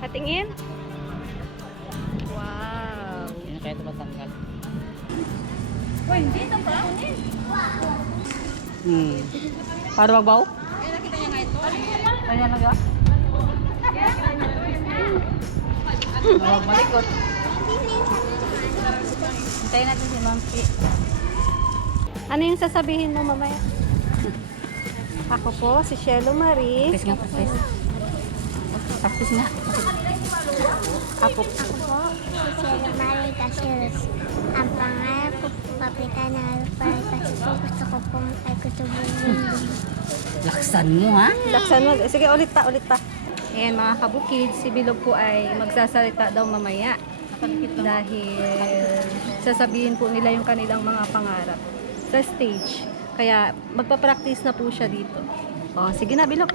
Patingin? Wow. Yan kahit matanggal. Oh, hindi. Ito pa. Hmm. Para magbaw? Kaya na ga? Oh, malikot. Hintayin natin si Ma'am. Ano yung sasabihin mo mamaya? Ako po, si Shelo Marie. Practice nga, practice. Practice nga. Ako po. Ako po, si Sierra Marie Casillas. Ang pangarap ko po kapitan ng Alpha kasi po gusto ko po ay gusto po Laksan mo ha? Laksan mo. Sige, ulit pa, ulit pa. Ayan mga kabukid, si Bilog po ay magsasalita daw mamaya. Dahil sasabihin po nila yung kanilang mga pangarap sa stage. Kaya magpa-practice na po siya dito. O, sige na, Bilog.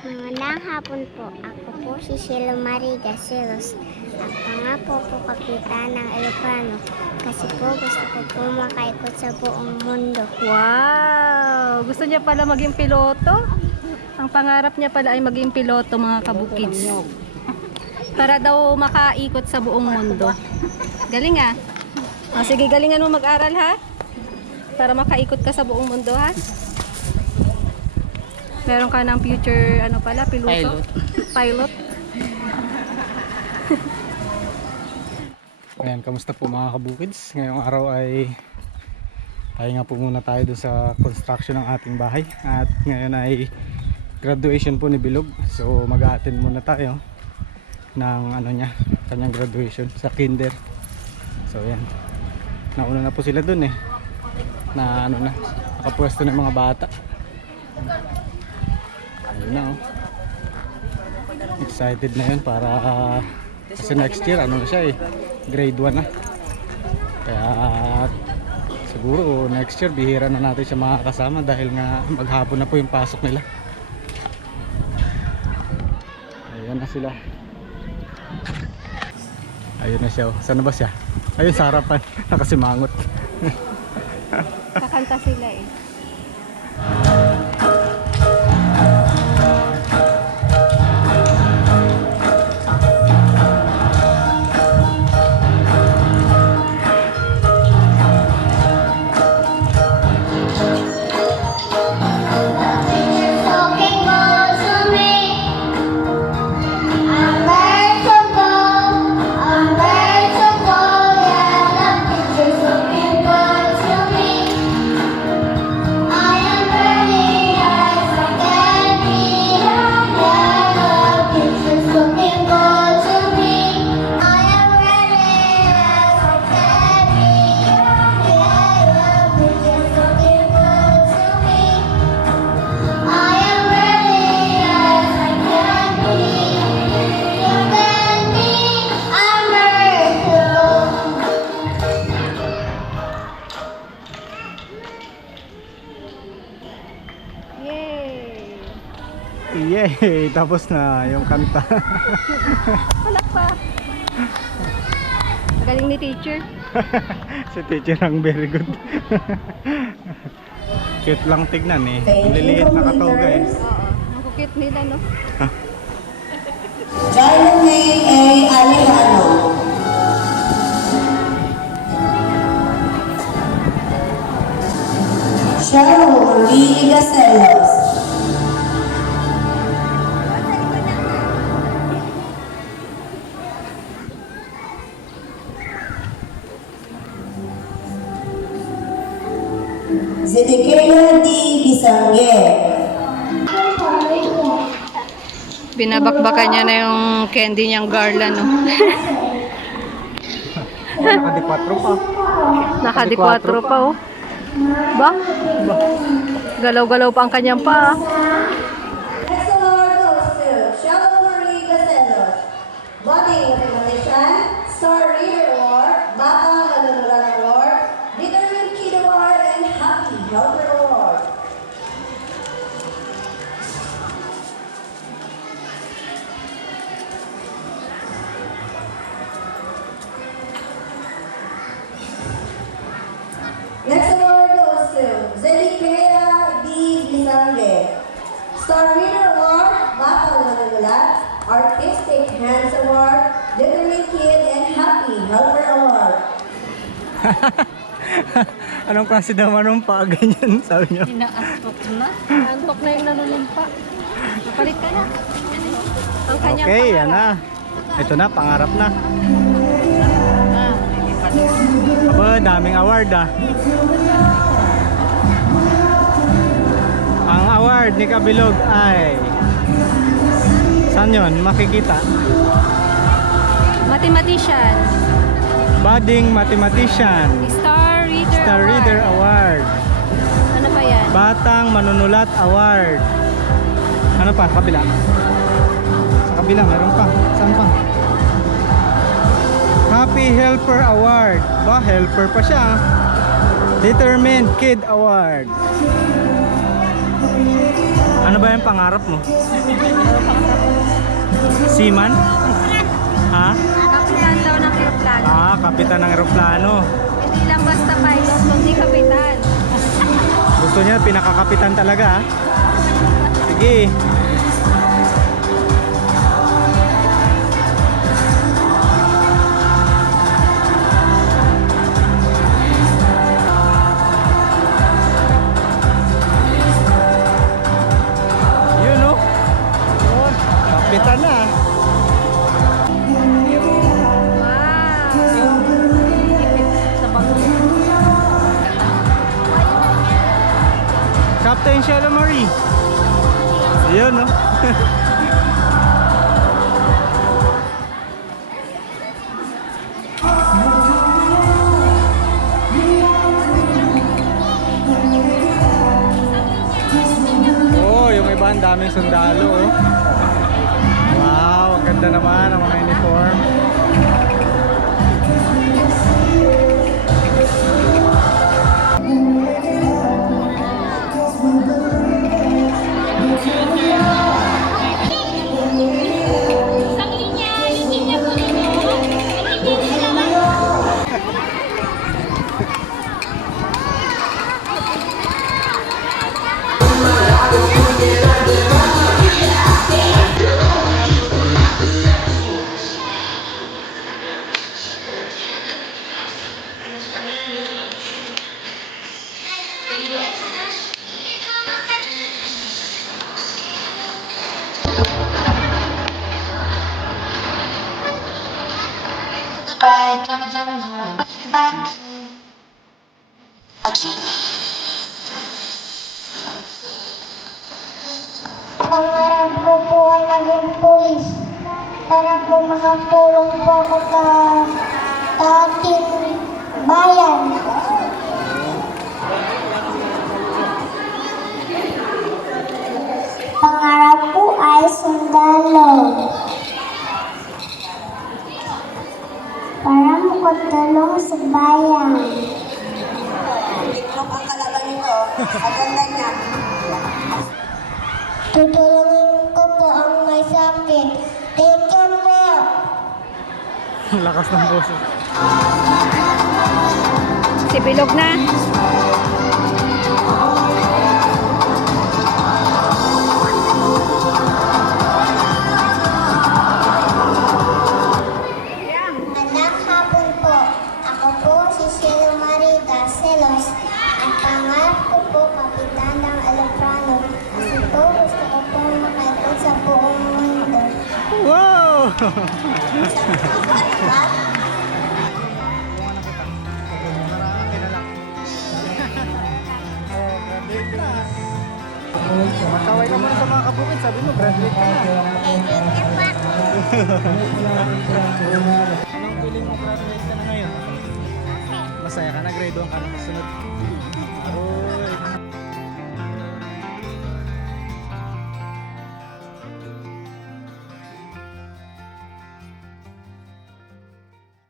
Magandang hapon po. Ako po si Sheila Marie Gaceros. Ang pangarap po ko kapitan ng Eloprano kasi po gusto ko po makaikot sa buong mundo. Wow! Gusto niya pala maging piloto? Ang pangarap niya pala ay maging piloto mga kabukids. Para daw makaikot sa buong mundo. Galing ah. O, sige, galingan mo mag-aral ha. Para makaikot ka sa buong mundo ha. Meron ka ng future, ano pala, piloto? Pilot. Pilot. Ayan, kamusta po mga kabukids? Ngayong araw ay pahinga po muna tayo dun sa construction ng ating bahay at ngayon ay graduation po ni Bilog so mag attend muna tayo ng ano niya, kanyang graduation sa kinder so yan nauna na po sila dun eh na ano na, nakapwesto na yung mga bata. Ayun na oh. Excited na yun para ah, kasi next year ano na siya eh grade 1 na. Kaya siguro next year bihira na natin siya makakasama dahil nga maghapon na po yung pasok nila. Ayan na sila. Ayun na siya oh. saan na ba siya? ayun sa harapan. Nakasimangot Kakanta sila eh. Yay tapos na yung kanta Wala pa. Galing ni teacher. si teacher ang very good cute lang tignan eh liliit na katoga eh Oo. Ang kukit nila, no? Jaime A. Alejandro. Cheryl Marie Gacelos. Zedekiah D. Bisangge. Binabakbakan niya na yung candy niyang garland, no? Naka 4 pa Nakadikwatro pa, oh. Ba? Galaw-galaw pa ang kanyang pa. Determined Kid, and Happy Helper Award. Anong klase naman ng pa ganyan sabi niya? Inaantok na. Antok na yung nanunumpa. Napalit ka na. Ang kanyang Okay, yan pangarap. na. Ito na, pangarap na. Aba, daming award ah. Ang award ni Kabilog ay... Saan yun? Makikita. Mathematician. Budding Mathematician. Star Reader Star Award. Reader Award. Ano pa yan? Batang Manunulat Award. Ano pa? Kabila. Sa kabila, meron pa. Saan pa? Happy Helper Award. Ba, helper pa siya. Determined Kid Award. Ano ba yung pangarap mo? Seaman? Ha? Kapitan daw ng aeroplano. Ah, kapitan ng eroplano. Hindi lang basta pilot, kundi kapitan. Gusto niya, pinakakapitan talaga. Sige. Yun oh. Oh, yung iba ang daming sundalo oh. Wow, ang ganda naman ang mga Pangarap ko po ay maging pulis para po makatulong po ako sa, ating bayan. Pangarap ko ay sundalo. Bayan. Itlog ang kalaban nito. Ang ganda niya. Tutulungin ko po ang may sakit. Thank you po. Ang lakas ng boses. Si Bilog na. Magkaway ka muna sa mga kabukid. Sabi mo, graduate ka na. Anong feeling mo graduate ka na ngayon? Masaya ka na? Grade 1 ka na kasunod?